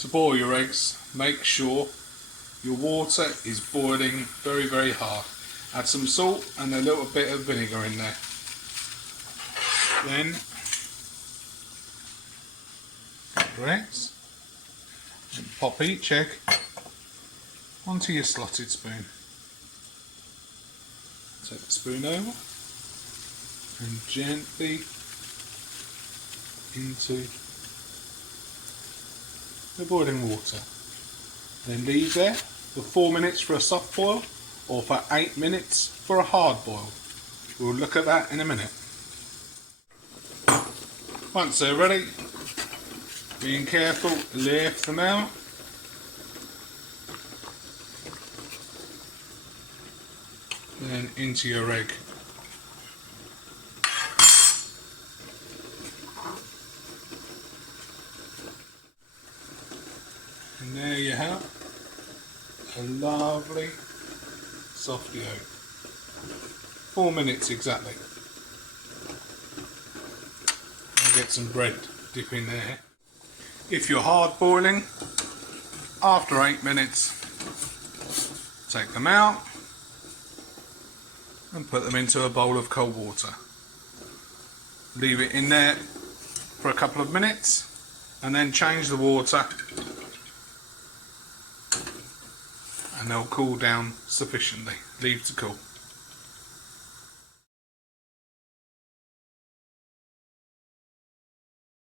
To boil your eggs, make sure your water is boiling very, very hard. Add some salt and a little bit of vinegar in there. Then your eggs, and pop each egg onto your slotted spoon. Take the spoon over and gently into the boiling water. Then leave there for 4 minutes for a soft boil or for 8 minutes for a hard boil. We'll look at that in a minute. Once they're ready, being careful, lift them out. Then into your egg. And there you have a lovely soft yolk. 4 minutes exactly. And get some bread dip in there. If you're hard boiling, after 8 minutes, take them out and put them into a bowl of cold water. Leave it in there for a couple of minutes and then change the water and they'll cool down sufficiently. Leave to cool.